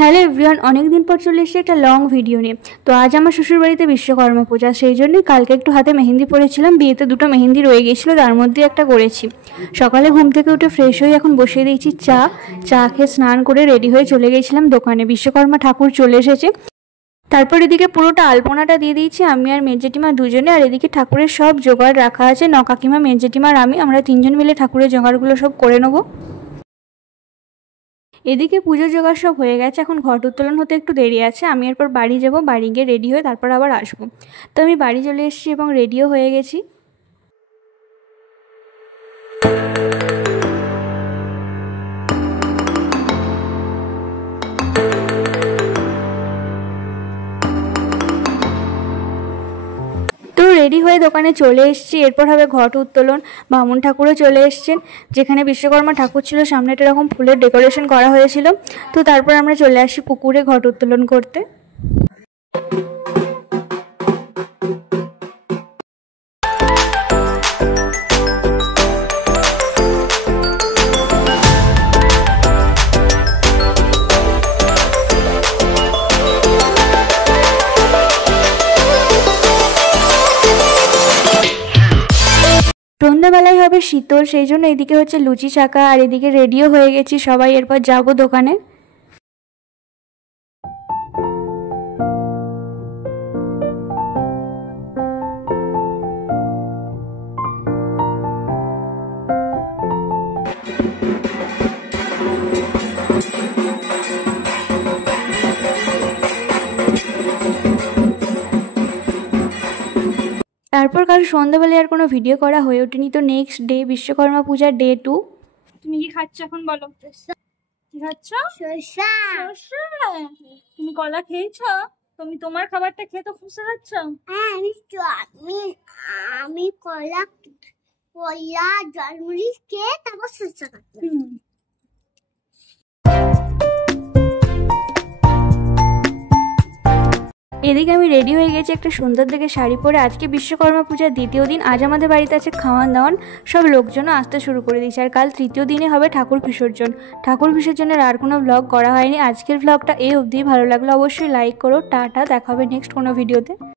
Hello everyone, অনেক দিন পর চলে এসেছি একটা লং ভিডিও নিয়ে। তো আজ আমার শ্বশুরবাড়িতে বিশ্বকর্মা পূজা, সেই জন্যই কালকে একটু হাতে মেহেন্দি পরেছিলাম। বিয়েতে দুটো মেহেন্দি রয়ে গিয়েছিলো, তার মধ্যে একটা করেছি। সকালে ঘুম থেকে উঠে ফ্রেশ হয়ে এখন বসিয়ে দিয়েছি চা খেয়ে স্নান করে রেডি হয়ে চলে গিয়েছিলাম দোকানে। বিশ্বকর্মা ঠাকুর চলে এসেছে। তারপর এদিকে পুরোটা আলপনাটা দিয়ে দিয়েছি আমি আর মেজ জেঠিমা দুজনে। আর এদিকে ঠাকুরের সব জোগাড় রাখা আছে, কাকিমা, মেজ জেঠিমা আর আমরা তিনজন মিলে ঠাকুরের জোগাড়গুলো সব করে নেবো। এদিকে পুজোর জোগাড় সব হয়ে গেছে, এখন ঘট উত্তোলন হতে একটু দেরি আছে। আমি এরপর বাড়ি যাব, বাড়ি গিয়ে রেডি হয়ে তারপর আবার আসবো। তো আমি বাড়ি চলে এসেছি এবং রেডিও হয়ে গেছি। তো রেডি হয়ে দোকানে চলে এসেছি। এরপর হবে ঘট উত্তোলন। বামুন ঠাকুরও চলে এসছেন। যেখানে বিশ্বকর্মা ঠাকুর ছিল সামনেটা এরকম ফুলের ডেকোরেশন করা হয়েছিল। তো তারপর আমরা চলে আসি পুকুরে ঘট উত্তোলন করতে। সন্ধ্যাবেলায় হবে শীতল, সেই জন্য এদিকে হচ্ছে লুচি চাকা। আর এদিকে রেডিও হয়ে গেছি সবাই, এরপর যাব দোকানে। তারপর কাল সন্ধ্যাবেলায় আর কোনো ভিডিও করা হয়ে ওঠেনি। তো নেক্সট ডে বিশ্বকর্মা পূজার ডে 2। তুমি কি খাচ্ছ এখন বলো? কি খাচ্ছ? শসা। তুমি কলা খেয়েছো? তুমি তোমার খাবারটা খেয়ে তো খুশি হচ্ছ? হ্যাঁ, আমি কলা জলমুড়ি খেয়ে তারপর শসা খাচ্ছি। এদিকে আমি রেডি হয়ে গেছি একটা সুন্দর দেখে শাড়ি পরে। আজকে বিশ্বকর্মা পূজার দ্বিতীয় দিন। আজ আমাদের বাড়িতে আছে খাওয়ান দাওয়ান, সব লোকজনও আসতে শুরু করে দিয়েছে। আর কাল তৃতীয় দিনে হবে ঠাকুর বিসর্জন। ঠাকুর বিসর্জনের আর কোনো ব্লগ করা হয়নি। আজকের ব্লগটা এই অবধি। ভালো লাগলো অবশ্যই লাইক করো। টাটা, দেখা হবে নেক্সট কোনো ভিডিওতে।